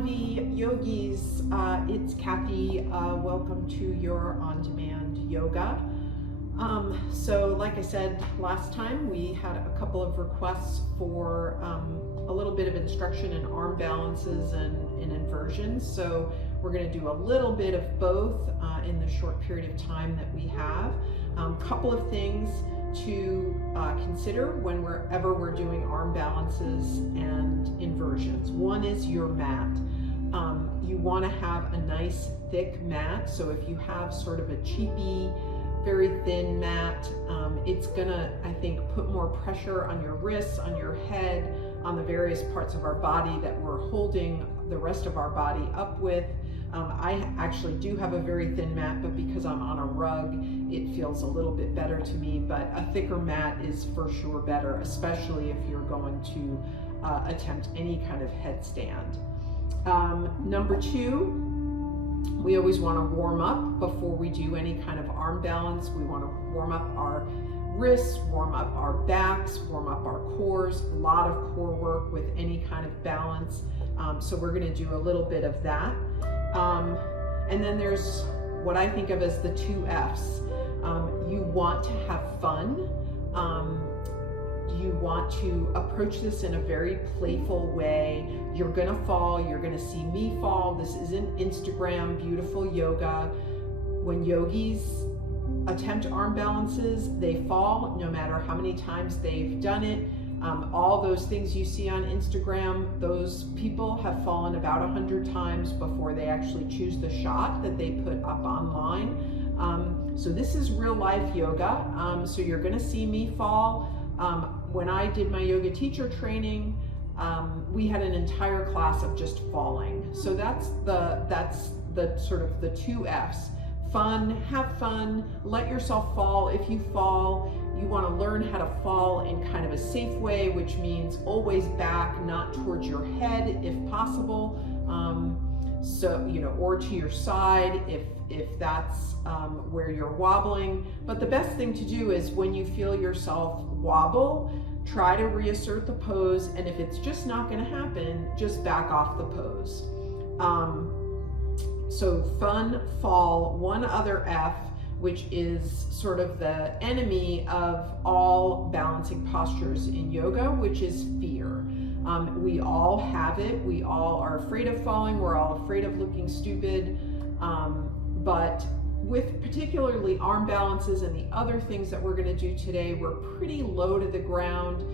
UNLV yogis, it's Kathy. Welcome to your on-demand yoga. So like I said last time, we had a couple of requests for a little bit of instruction in arm balances and in inversions. So we're going to do a little bit of both in the short period of time that we have. Couple of things to consider whenever we're doing arm balances and inversions. One is your mat. You want to have a nice thick mat. So if you have sort of a cheapy, very thin mat, it's gonna, I think, put more pressure on your wrists, on your head, on the various parts of our body that we're holding the rest of our body up with. I actually do have a very thin mat, but because I'm on a rug, it feels a little bit better to me, but a thicker mat is for sure better, especially if you're going to attempt any kind of headstand. Number two, we always want to warm up before we do any kind of arm balance. We want to warm up our wrists, warm up our backs, warm up our cores, a lot of core work with any kind of balance. So we're going to do a little bit of that. And then there's what I think of as the 2 F's. You want to have fun. You want to approach this in a very playful way. You're gonna fall, you're gonna see me fall. This isn't Instagram beautiful yoga. When yogis attempt arm balances, they fall no matter how many times they've done it. All those things you see on Instagram, those people have fallen about 100 times before they actually choose the shot that they put up online. So this is real life yoga. So you're gonna see me fall. When I did my yoga teacher training, we had an entire class of just falling. So that's the sort of the 2 F's. Fun, have fun, let yourself fall. If you fall, you want to learn how to fall in kind of a safe way, which means always back, not towards your head if possible. So, you know, or to your side if that's where you're wobbling. But the best thing to do is when you feel yourself wobble, try to reassert the pose, and if it's just not going to happen, just back off the pose. So fun, fall. One other F, which is sort of the enemy of all balancing postures in yoga, which is fear. We all have it. We all are afraid of falling. We're all afraid of looking stupid. But with particularly arm balances and the other things that we're going to do today, we're pretty low to the ground.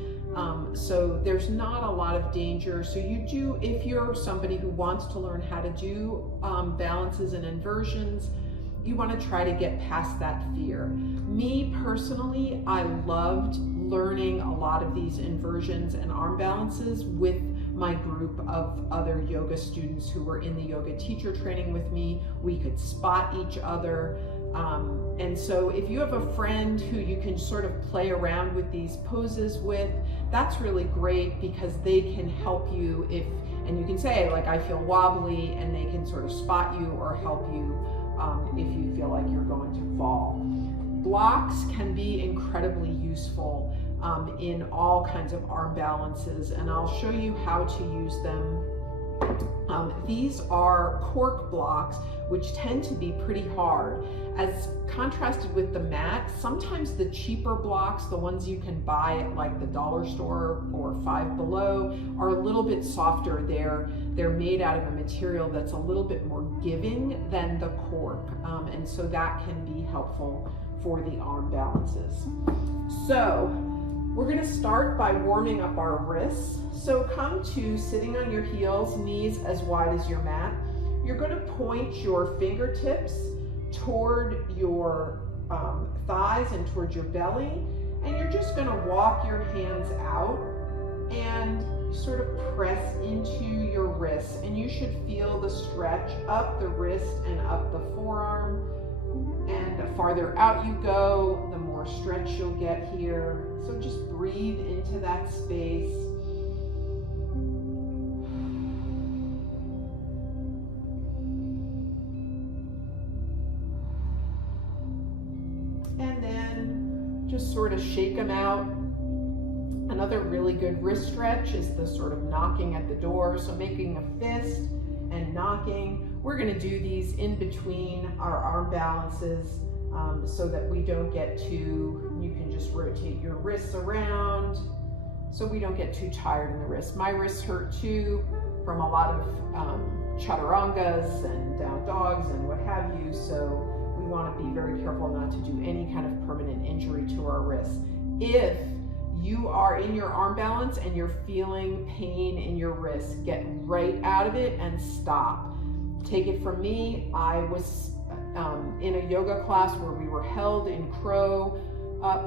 So there's not a lot of danger. So you do, if you're somebody who wants to learn how to do balances and inversions, you want to try to get past that fear. Me personally, I loved learning a lot of these inversions and arm balances with my group of other yoga students who were in the yoga teacher training with me. We could spot each other. And so if you have a friend who you can sort of play around with these poses with, that's really great because they can help you and you can say like, I feel wobbly, and they can sort of spot you or help you if you feel like you're going to fall. Blocks can be incredibly useful in all kinds of arm balances, and I'll show you how to use them. These are cork blocks, which tend to be pretty hard. As contrasted with the mat, sometimes the cheaper blocks, the ones you can buy at like the dollar store or Five Below, are a little bit softer. They're made out of a material that's a little bit more giving than the cork, and so that can be helpful for the arm balances. So we're going to start by warming up our wrists. So come to sitting on your heels, knees as wide as your mat. You're going to point your fingertips toward your thighs and toward your belly, and you're just going to walk your hands out and sort of press into your wrists, and you should feel the stretch up the wrist and up the forearm. And the farther out you go, the more stretch you'll get here. So just breathe into that space. And then just sort of shake them out. Another really good wrist stretch is the sort of knocking at the door. So making a fist and knocking. We're going to do these in between our arm balances so that we don't get too, you can just rotate your wrists around so we don't get too tired in the wrists. My wrists hurt too from a lot of chaturangas and down dogs and what have you, so we want to be very careful not to do any kind of permanent injury to our wrists. If you are in your arm balance and you're feeling pain in your wrist, get right out of it and stop. Take it from me, I was in a yoga class where we were held in crow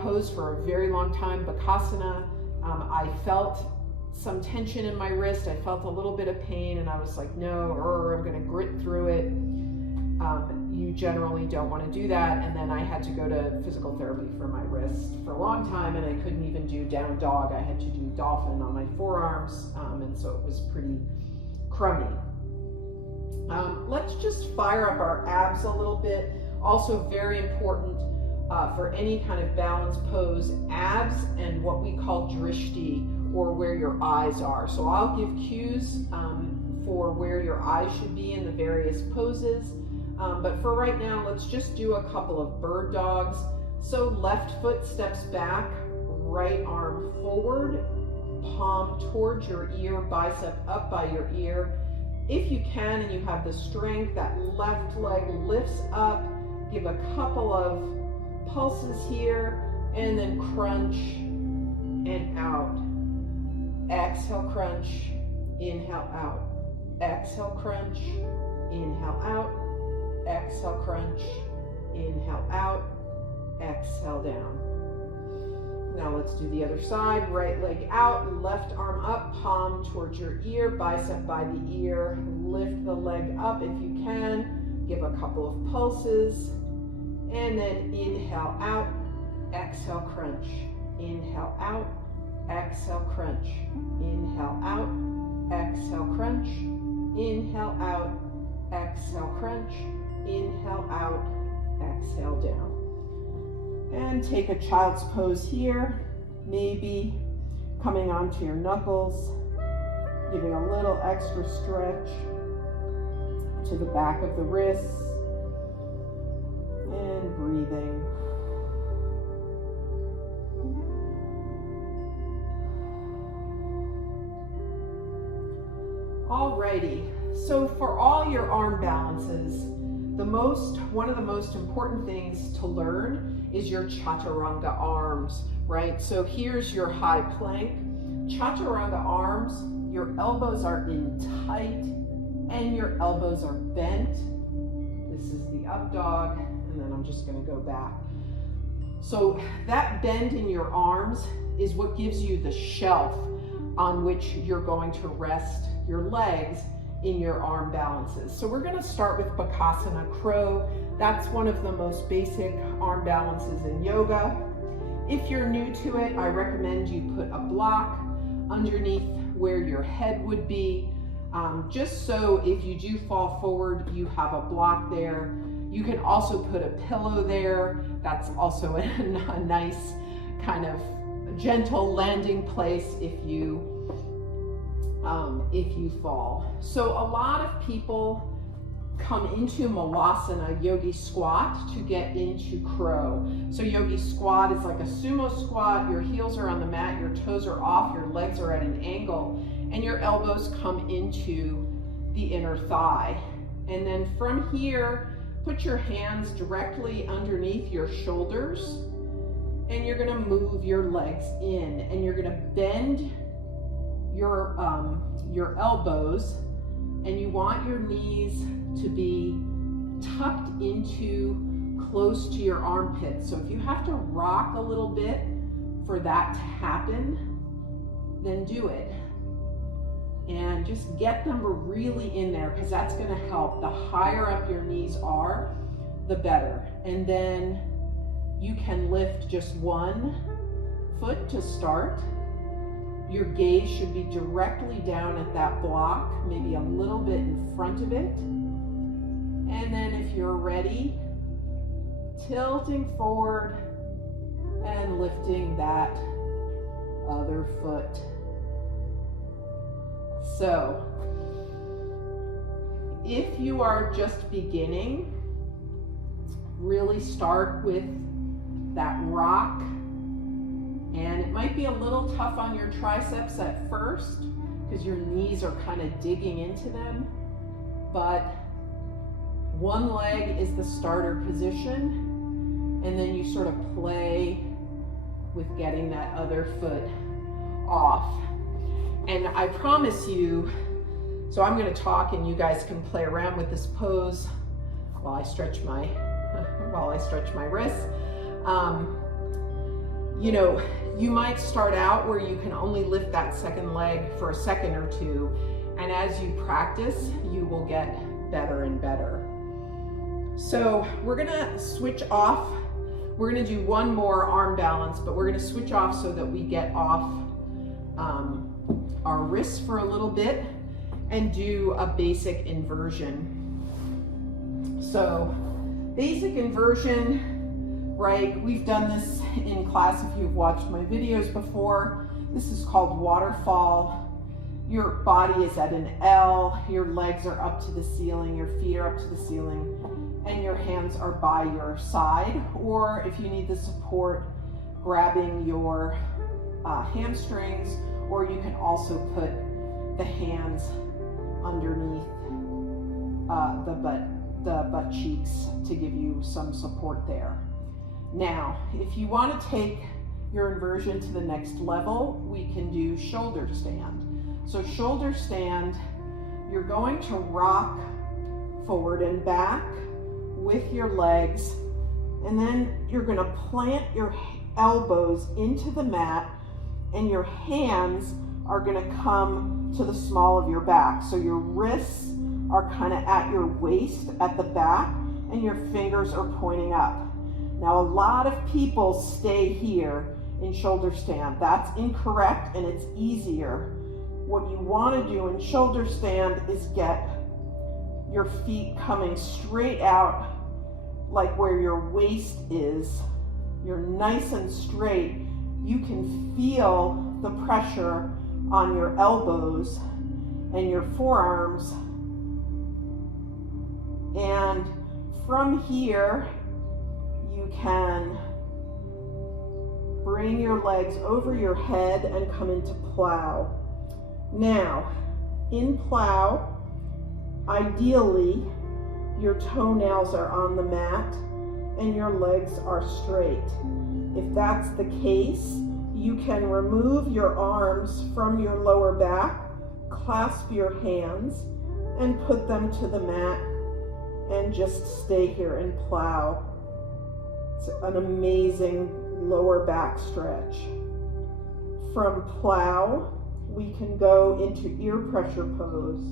pose for a very long time, Bakasana. I felt some tension in my wrist, I felt a little bit of pain, and I was like, no, I'm gonna grit through it. You generally don't want to do that. And then I had to go to physical therapy for my wrist for a long time, and I couldn't even do down dog. I had to do dolphin on my forearms, and so it was pretty crummy. Let's just fire up our abs a little bit. Also very important for any kind of balance pose, abs and what we call drishti, or where your eyes are. So I'll give cues for where your eyes should be in the various poses. But for right now, let's just do a couple of bird dogs. So left foot steps back, right arm forward, palm towards your ear, bicep up by your ear. If you can and you have the strength, that left leg lifts up. Give a couple of pulses here, and then crunch and out. Exhale, crunch, inhale, out. Exhale, crunch, inhale, out. Exhale, crunch, inhale, out. Exhale, down. Now let's do the other side. Right leg out, left arm up, palm towards your ear, bicep by the ear. Lift the leg up if you can. Give a couple of pulses. And then inhale out, exhale, crunch. Inhale out, exhale, crunch. Inhale out, exhale, crunch. Inhale out, exhale, crunch. Inhale out, exhale, down. And take a child's pose here, maybe coming onto your knuckles, giving a little extra stretch to the back of the wrists, and breathing. Alrighty, so for all your arm balances, one of the most important things to learn is your chaturanga arms, right? So here's your high plank. Chaturanga arms, your elbows are in tight and your elbows are bent. This is the up dog, and then I'm just gonna go back. So that bend in your arms is what gives you the shelf on which you're going to rest your legs in your arm balances. So we're gonna start with Bakasana Crow. That's one of the most basic arm balances in yoga. If you're new to it, I recommend you put a block underneath where your head would be, just so if you do fall forward, you have a block there. You can also put a pillow there. That's also a nice kind of gentle landing place if you fall. So a lot of people come into Malasana, yogi squat, to get into crow. So yogi squat is like a sumo squat. Your heels are on the mat, your toes are off, your legs are at an angle, and your elbows come into the inner thigh. And then from here, put your hands directly underneath your shoulders, and you're gonna move your legs in, and you're gonna bend your elbows, and you want your knees to be tucked into close to your armpits. So if you have to rock a little bit for that to happen, then do it. And just get them really in there, because that's going to help. The higher up your knees are, the better. And then you can lift just one foot to start. Your gaze should be directly down at that block, maybe a little bit in front of it. And then if you're ready, tilting forward and lifting that other foot. So If you are just beginning, really start with that rock. And it might be a little tough on your triceps at first because your knees are kind of digging into them. But one leg is the starter position, and then you sort of play with getting that other foot off. And I promise you, so I'm going to talk and you guys can play around with this pose while I stretch my wrists. You know, you might start out where you can only lift that second leg for a second or two, and as you practice, you will get better and better. So we're gonna switch off. We're gonna do one more arm balance, but we're gonna switch off so that we get off our wrists for a little bit and do a basic inversion. So basic inversion, right? We've done this in class if you've watched my videos before. This is called waterfall. Your body is at an L, your legs are up to the ceiling, your feet are up to the ceiling, and your hands are by your side, or if you need the support, grabbing your hamstrings, or you can also put the hands underneath the butt cheeks to give you some support there. Now, if you want to take your inversion to the next level, we can do shoulder stand. So shoulder stand, you're going to rock forward and back with your legs, and then you're going to plant your elbows into the mat, and your hands are going to come to the small of your back. So your wrists are kind of at your waist at the back, and your fingers are pointing up. Now, a lot of people stay here in shoulder stand. That's incorrect, and it's easier. What you want to do in shoulder stand is get your feet coming straight out, like where your waist is. You're nice and straight. You can feel the pressure on your elbows and your forearms. And from here, you can bring your legs over your head and come into plow. Now, in plow, ideally, your toenails are on the mat and your legs are straight. If that's the case, you can remove your arms from your lower back, clasp your hands, and put them to the mat and just stay here and plow. It's an amazing lower back stretch. From plow, we can go into ear pressure pose.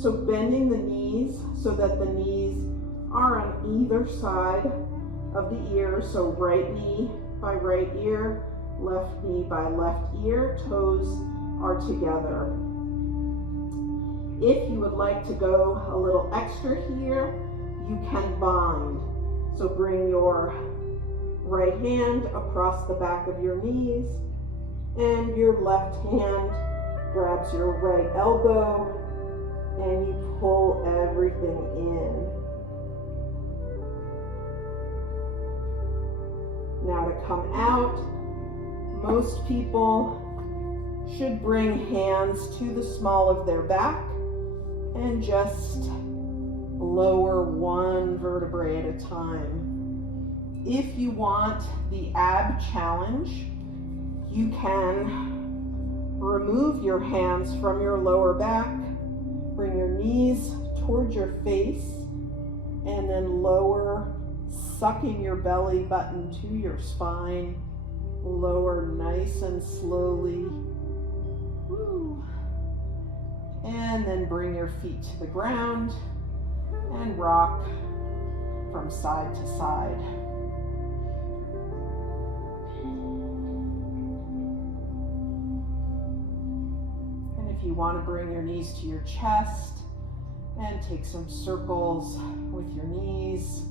So bending the knees so that the knees are on either side of the ear. So right knee by right ear, left knee by left ear, toes are together. If you would like to go a little extra here, you can bind. So bring your right hand across the back of your knees, and your left hand grabs your right elbow, and you pull everything in. Now to come out, most people should bring hands to the small of their back and just lower one vertebrae at a time. If you want the ab challenge, you can remove your hands from your lower back, bring your knees towards your face, and then lower, sucking your belly button to your spine. Lower nice and slowly. Woo. And then bring your feet to the ground and rock from side to side. And if you want to bring your knees to your chest and take some circles with your knees,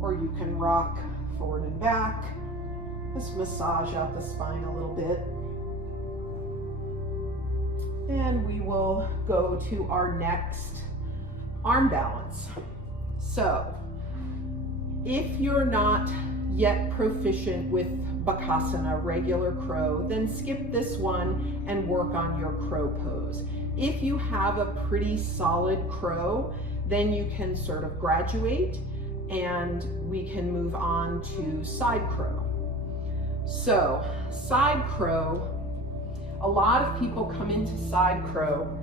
or you can rock forward and back. Just massage out the spine a little bit. And we will go to our next arm balance. So if you're not yet proficient with Bakasana, regular crow, then skip this one and work on your crow pose. If you have a pretty solid crow, then you can sort of graduate and we can move on to side crow. So side crow, a lot of people come into side crow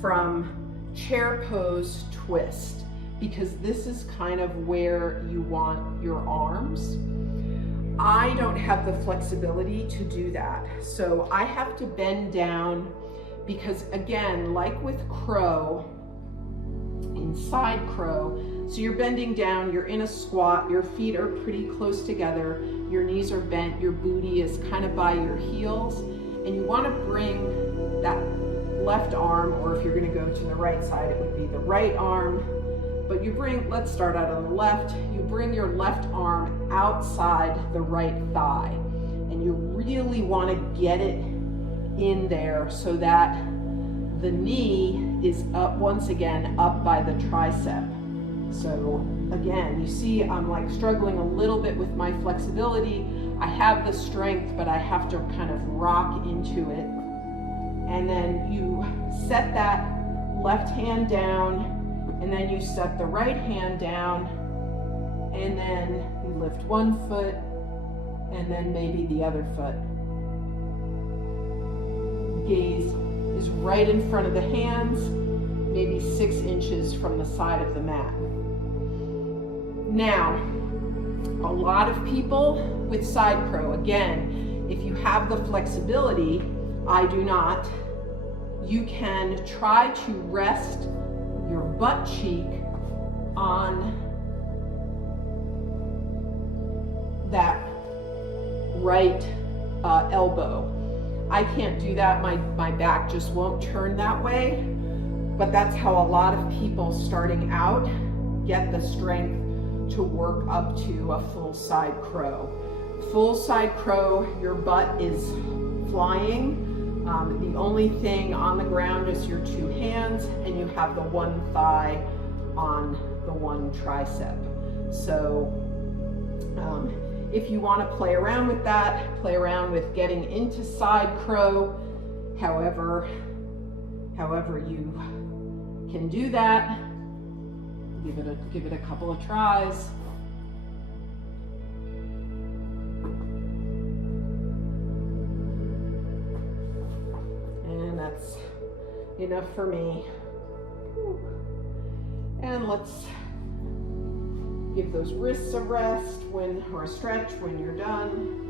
from chair pose twist, because this is kind of where you want your arms. I don't have the flexibility to do that. So I have to bend down because, again, like with crow, in side crow, so you're bending down, you're in a squat, your feet are pretty close together, your knees are bent, your booty is kind of by your heels, and you want to bring that left arm, or if you're going to go to the right side, it would be the right arm. But you bring, let's start out on the left, you bring your left arm outside the right thigh, and you really want to get it in there so that the knee is up, once again, up by the tricep. So again, you see I'm like struggling a little bit with my flexibility. I have the strength, but I have to kind of rock into it. And then you set that left hand down, and then you set the right hand down, and then you lift one foot, and then maybe the other foot. Gaze is right in front of the hands, maybe 6 inches from the side of the mat. Now, a lot of people with side crow, again, if you have the flexibility, I do not, you can try to rest your butt cheek on that right elbow. I can't do that, my back just won't turn that way, but that's how a lot of people starting out get the strength to work up to a full side crow. Full side crow, your butt is flying. The only thing on the ground is your 2 hands, and you have the one thigh on the one tricep. So if you want to play around with that, play around with getting into side crow, however you can do that. Give it a couple of tries. And that's enough for me. And let's give those wrists a rest or a stretch when you're done.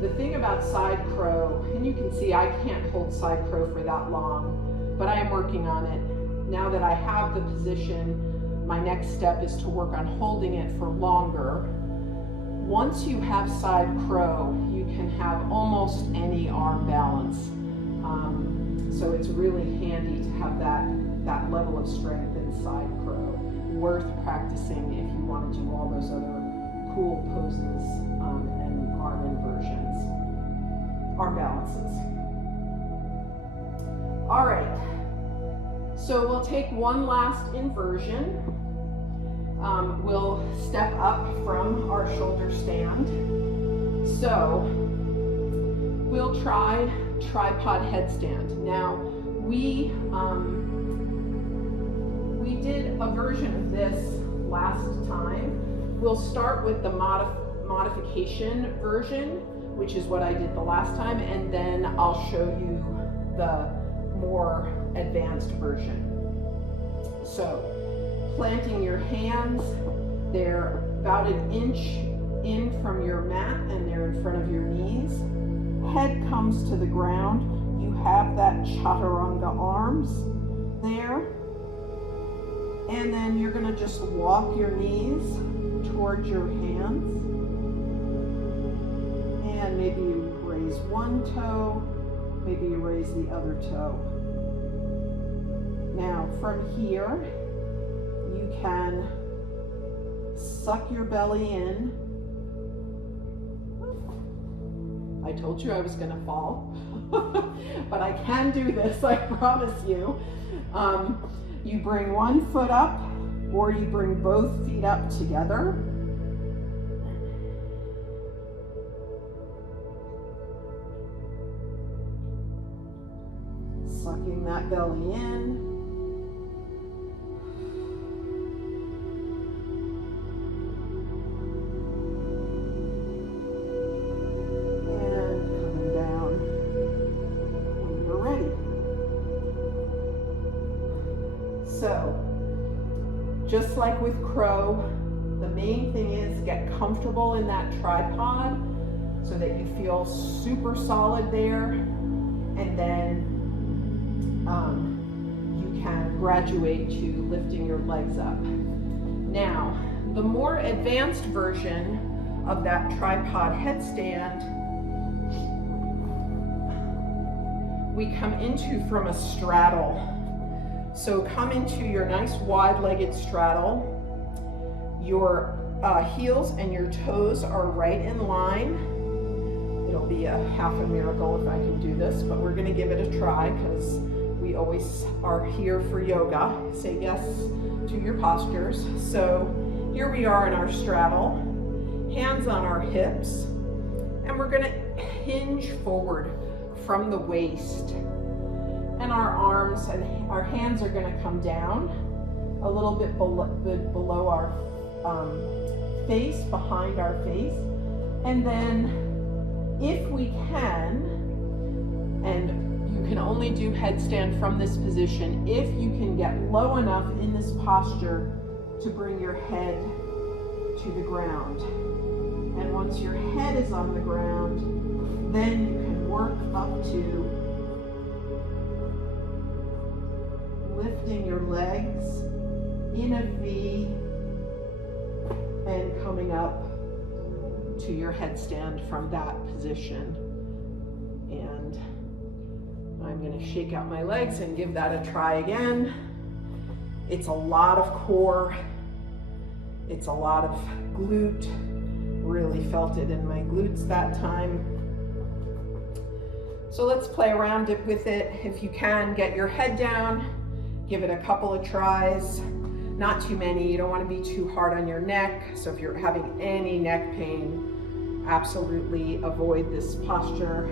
The thing about side crow, and you can see I can't hold side crow for that long, but I am working on it. Now that I have the position, my next step is to work on holding it for longer. Once you have side crow, you can have almost any arm balance. So it's really handy to have that level of strength in side crow. Worth practicing if you want to do all those other cool poses and arm inversions, arm balances. All right, so we'll take one last inversion. We'll step up from our shoulder stand. So we'll try tripod headstand. Now we did a version of this last time. We'll start with the modification version, which is what I did the last time, and then I'll show you the more advanced version. So planting your hands, they're about 1 inch in from your mat and they're in front of your knees. Head comes to the ground. You have that chaturanga arms there. And then you're gonna just walk your knees towards your hands. And maybe you raise one toe, maybe you raise the other toe. Now from here, you can suck your belly in I told you I was gonna fall, but I can do this, I promise you. You bring one foot up, or you bring both feet up together. Sucking that belly in. So, just like with crow, the main thing is get comfortable in that tripod so that you feel super solid there, and then you can graduate to lifting your legs up. Now, the more advanced version of that tripod headstand we come into from a straddle. So come into your nice wide-legged straddle. Your heels and your toes are right in line. It'll be a half a miracle if I can do this, but we're gonna give it a try because we always are here for yoga. Say yes to your postures. So here we are in our straddle, hands on our hips, and we're gonna hinge forward from the waist. And our arms and our hands are going to come down a little bit below our face, behind our face. And then if we can, and you can only do headstand from this position, if you can get low enough in this posture to bring your head to the ground. And once your head is on the ground, then you can work up to lifting your legs in a V and coming up to your headstand from that position. And I'm going to shake out my legs and give that a try again. It's a lot of core. It's a lot of glute. Really felt it in my glutes that time. So let's play around with it. If you can, get your head down. Give it a couple of tries, not too many. You don't want to be too hard on your neck. So if you're having any neck pain, absolutely avoid this posture.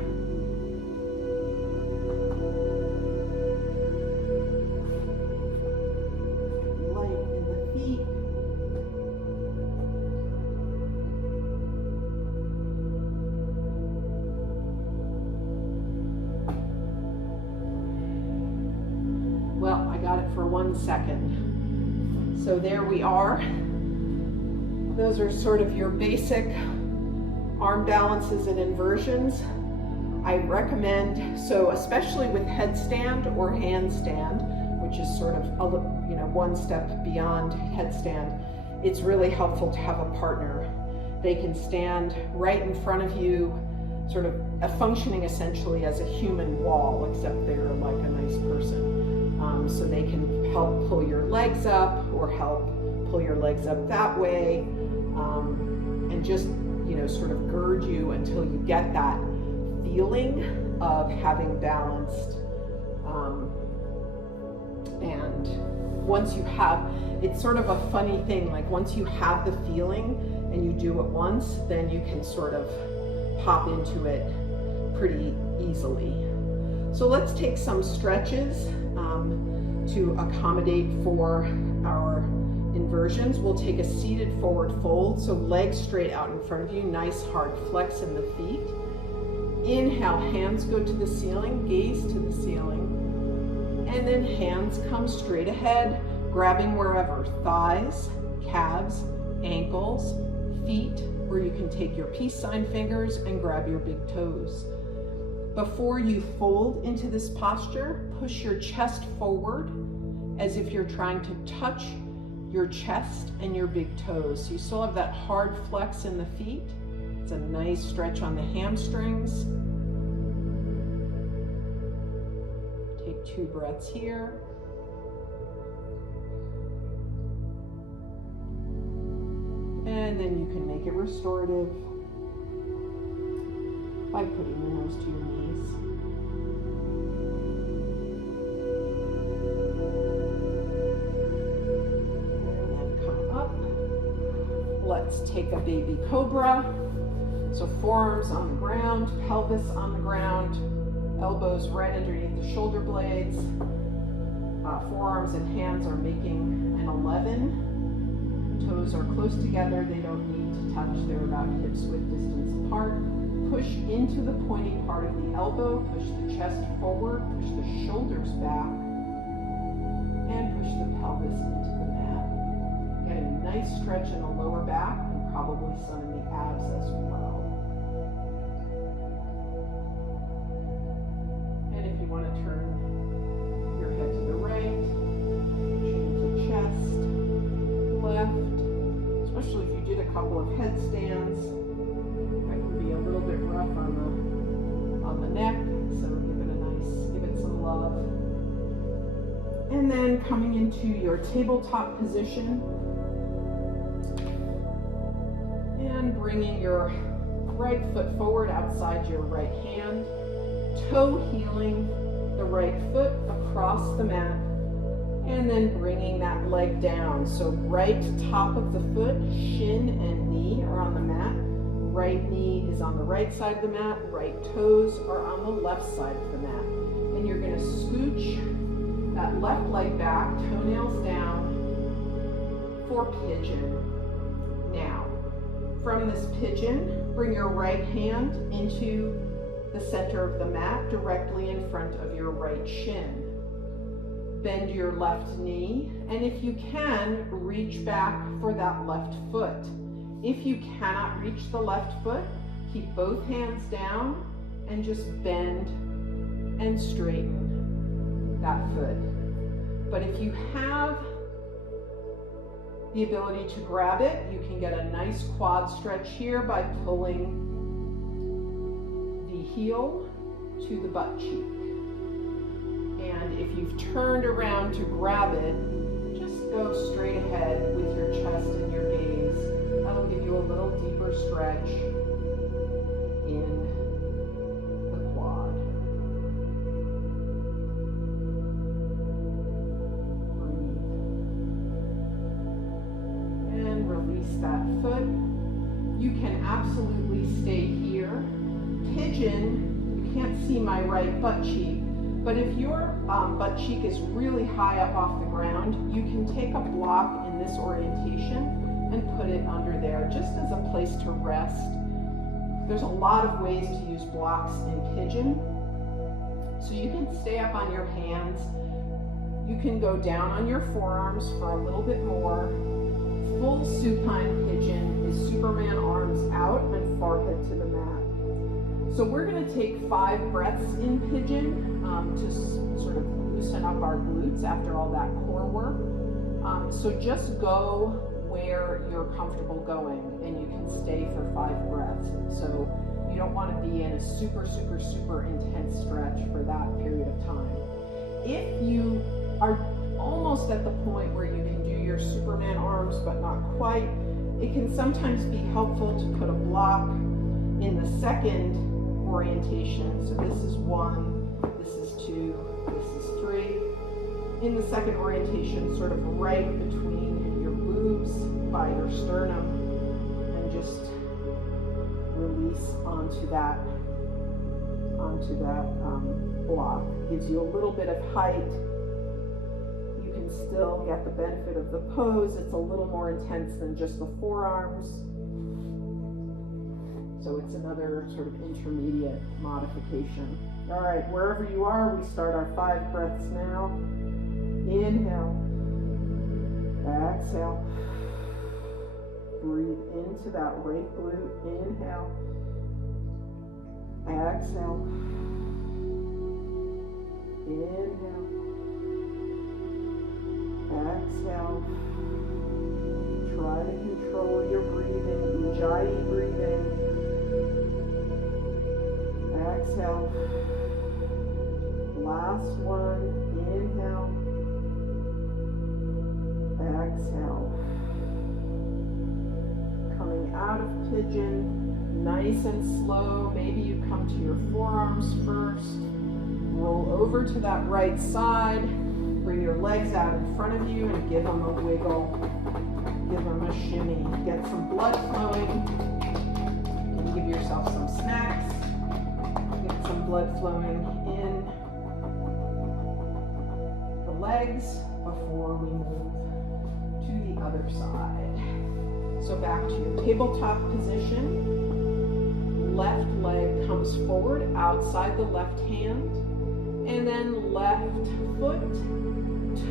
Light in the feet. Well, I got it for 1 second. So there we are. Those are sort of your basic arm balances and inversions. I recommend, so especially with headstand or handstand, which is sort of one step beyond headstand, it's really helpful to have a partner. They can stand right in front of you, sort of functioning essentially as a human wall, except they're like a nice person. So they can help pull your legs up or help pull your legs up that way, and just sort of gird you until you get that feeling of having balanced. And once you have, it's sort of a funny thing, like once you have the feeling and you do it once, then you can sort of pop into it pretty easily. So let's take some stretches to accommodate for our inversions. We'll take a seated forward fold, so legs straight out in front of you, nice hard flex in the feet. Inhale, hands go to the ceiling, gaze to the ceiling, and then hands come straight ahead, grabbing wherever, thighs, calves, ankles, feet, or you can take your peace sign fingers and grab your big toes. Before you fold into this posture, push your chest forward as if you're trying to touch your chest and your big toes. So you still have that hard flex in the feet. It's a nice stretch on the hamstrings. Take 2 breaths here. And then you can make it restorative. by putting your nose to your knees. And then come up. Let's take a baby cobra. So forearms on the ground, pelvis on the ground, elbows right underneath the shoulder blades. Forearms and hands are making an 11. Toes are close together. They don't need to touch. They're about hips width distance apart. Push into the pointy part of the elbow. Push the chest forward. Push the shoulders back. And push the pelvis into the mat. Get a nice stretch in the lower back and probably some in the abs as well. And if you want to turn your head to the right, chin to chest, left, especially if you did a couple of headstands. That can be a little bit rough on the neck, so give it some love. And then coming into your tabletop position and bringing your right foot forward outside your right hand, toe heeling the right foot across the mat, and then bringing that leg down. So right top of the foot, shin and knee are on the mat. Right knee is on the right side of the mat. Right toes are on the left side of the mat. And you're going to scooch that left leg back, toenails down for pigeon. Now, from this pigeon, bring your right hand into the center of the mat, directly in front of your right shin. Bend your left knee, and if you can, reach back for that left foot. If you cannot reach the left foot, keep both hands down and just bend and straighten that foot. But if you have the ability to grab it, you can get a nice quad stretch here by pulling the heel to the butt cheek. And if you've turned around to grab it, just go straight ahead with your chest and your gaze. That'll give you a little deeper stretch in the quad. Breathe. And release that foot. You can absolutely stay here. Pigeon, you can't see my right butt cheek, but if your butt cheek is really high up off the ground, you can take a block in this orientation and put it under there just as a place to rest. There's a lot of ways to use blocks in pigeon. So you can stay up on your hands. You can go down on your forearms for a little bit more. Full supine pigeon is Superman arms out and forehead to the mat. So we're going to take 5 breaths in pigeon to sort of loosen up our glutes after all that core work. So just go where you're comfortable going, and you can stay for 5 breaths. So you don't want to be in a super intense stretch for that period of time. If you are almost at the point where you can do your Superman arms but not quite, it can sometimes be helpful to put a block in the second orientation. So this is 1, this is 2, this is 3. In the second orientation, sort of right between your boobs by your sternum, and just release onto that block. Gives you a little bit of height. You can still get the benefit of the pose. It's a little more intense than just the forearms. So it's another sort of intermediate modification. All right, wherever you are, we start our 5 breaths now. Inhale. Exhale. Breathe into that right glute. Inhale. Exhale. Inhale. Exhale. Try to control your breathing. Ujjayi breathing. Exhale. Last one. Inhale. Exhale. Coming out of pigeon, Nice and slow. Maybe you come to your forearms first. Roll over to that right side. Bring your legs out in front of you and give them a wiggle. Give them a shimmy. Get some blood flowing. And give yourself some snacks. Get some blood flowing in the legs before we move to the other side. So back to your tabletop position. Left leg comes forward outside the left hand. And then left foot,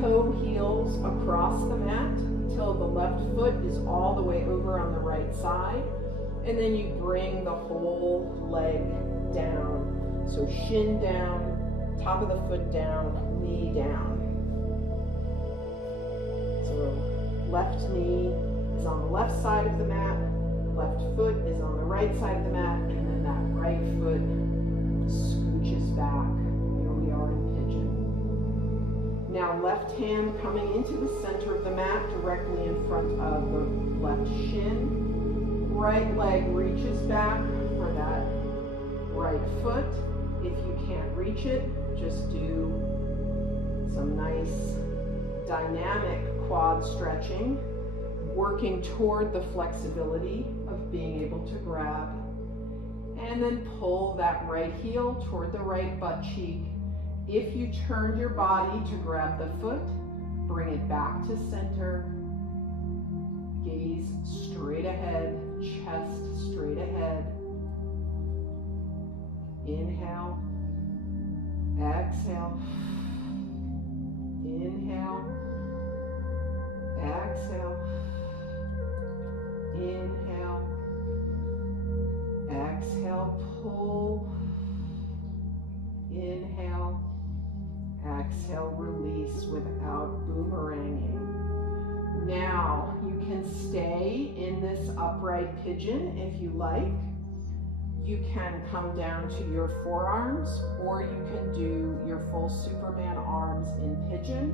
toe heels across the mat until the left foot is all the way over on the right side. And then you bring the whole leg down. So shin down, top of the foot down, knee down. So left knee is on the left side of the mat, left foot is on the right side of the mat, and then that right foot scooches back. Now left hand coming into the center of the mat directly in front of the left shin. Right leg reaches back for that right foot. If you can't reach it, just do some nice dynamic quad stretching, working toward the flexibility of being able to grab. And then pull that right heel toward the right butt cheek. If you turned your body to grab the foot, bring it back to center. Gaze straight ahead, chest straight ahead. Inhale, exhale. Inhale, exhale. Inhale, exhale, pull. Inhale. Exhale, release without boomeranging. Now, you can stay in this upright pigeon if you like. You can come down to your forearms, or you can do your full Superman arms in pigeon,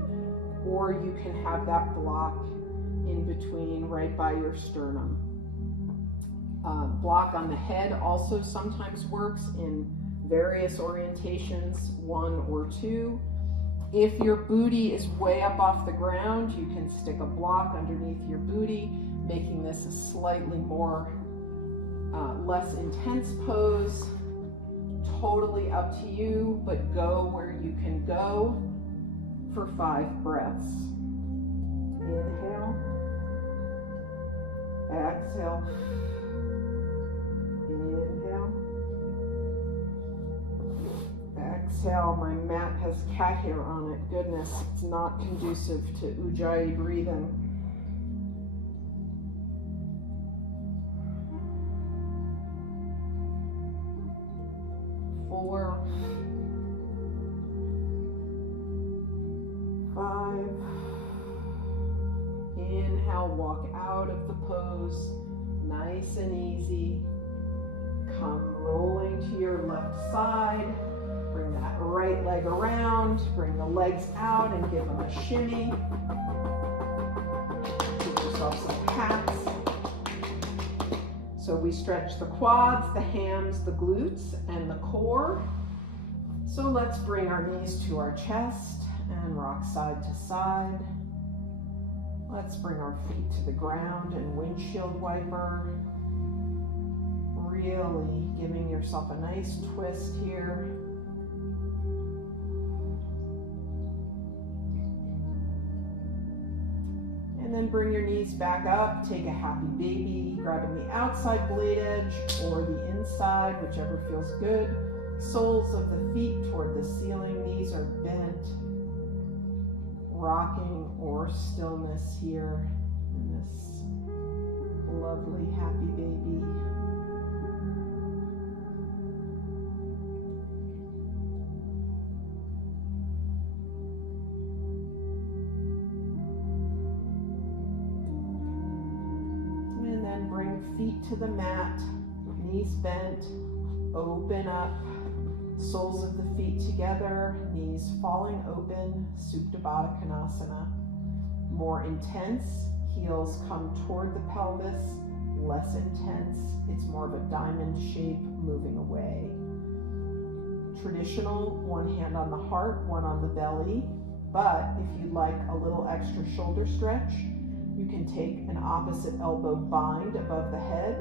or you can have that block in between right by your sternum. Block on the head also sometimes works in various orientations, 1 or 2. If your booty is way up off the ground, you can stick a block underneath your booty, making this a slightly more, less intense pose. Totally up to you, but go where you can go for 5 breaths. Inhale, exhale, inhale. Exhale, my mat has cat hair on it. Goodness, it's not conducive to Ujjayi breathing. Four, 5. Inhale, walk out of the pose, nice and easy. Come rolling to your left side. Bring that right leg around, bring the legs out and give them a shimmy. Give yourself some pats. So we stretch the quads, the hams, the glutes, and the core. So let's bring our knees to our chest and rock side to side. Let's bring our feet to the ground and windshield wiper. Really giving yourself a nice twist here. And then bring your knees back up, take a happy baby, grabbing the outside blade edge or the inside, whichever feels good. Soles of the feet toward the ceiling, knees are bent. Rocking or stillness here in this lovely happy baby. Feet to the mat, knees bent, open up, soles of the feet together, knees falling open, Supta Baddha Konasana. More intense, heels come toward the pelvis, less intense. It's more of a diamond shape moving away. Traditional, one hand on the heart, one on the belly. But if you'd like a little extra shoulder stretch, you can take an opposite elbow bind above the head,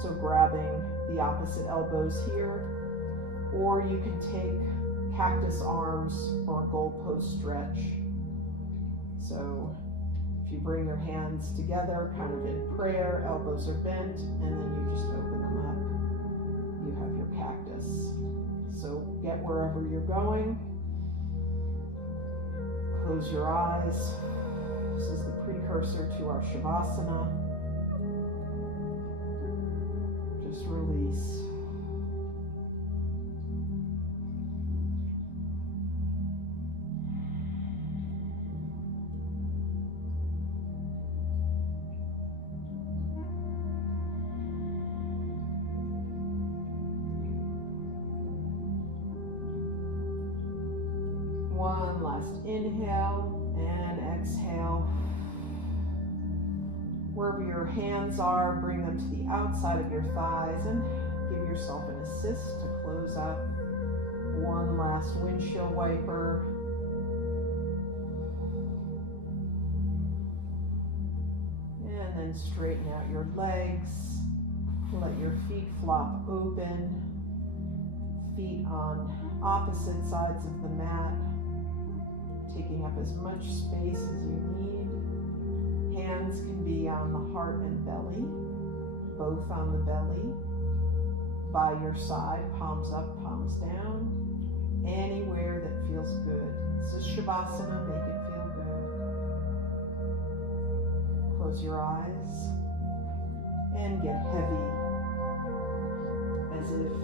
so grabbing the opposite elbows here, or you can take cactus arms or a goalpost stretch. So if you bring your hands together, kind of in prayer, elbows are bent, and then you just open them up, you have your cactus. So get wherever you're going. Close your eyes. This is the precursor to our Shavasana. Just release. One last inhale and exhale. Wherever your hands are, bring them to the outside of your thighs and give yourself an assist to close up. One last windshield wiper. And then straighten out your legs. Let your feet flop open. Feet on opposite sides of the mat, taking up as much space as you need. Hands can be on the heart and belly, both on the belly, by your side, palms up, palms down, anywhere that feels good. This is Shavasana, make it feel good. Close your eyes and get heavy, as if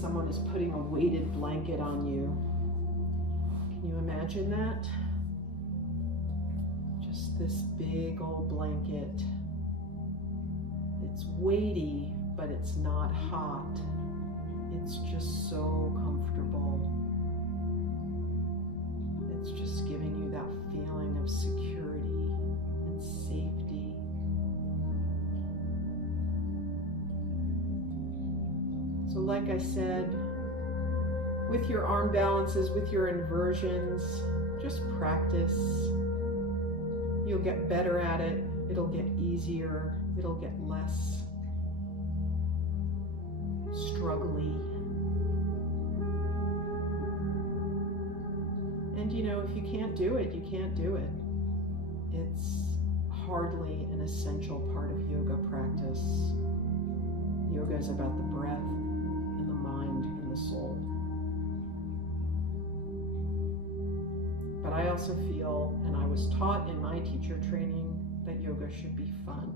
someone is putting a weighted blanket on you. Can you imagine that? Just this big old blanket. It's weighty, but it's not hot. It's just so comfortable. It's just giving you that feeling of security and safety. So like I said, with your arm balances, with your inversions, just practice. You'll get better at it. It'll get easier. It'll get less struggly. And you know, if you can't do it, you can't do it. It's hardly an essential part of yoga practice. Yoga is about the breath and the mind and the soul. But I also feel, and I was taught in my teacher training, that yoga should be fun.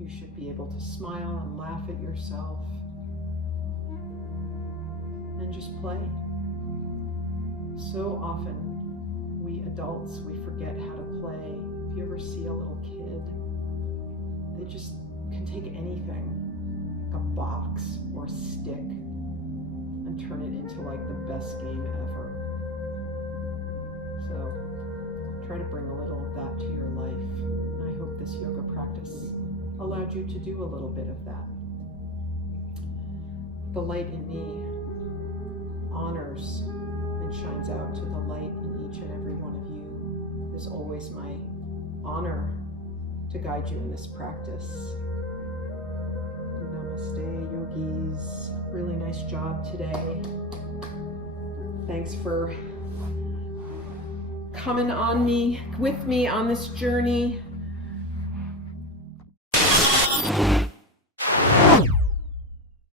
You should be able to smile and laugh at yourself and just play. So often, we adults, we forget how to play. If you ever see a little kid, they just can take anything, like a box or a stick, and turn it into like the best game ever. So try to bring a little of that to your life. And I hope this yoga practice allowed you to do a little bit of that. The light in me honors and shines out to the light in each and every one of you. It is always my honor to guide you in this practice. Namaste, yogis. Really nice job today. Thanks for coming with me on this journey.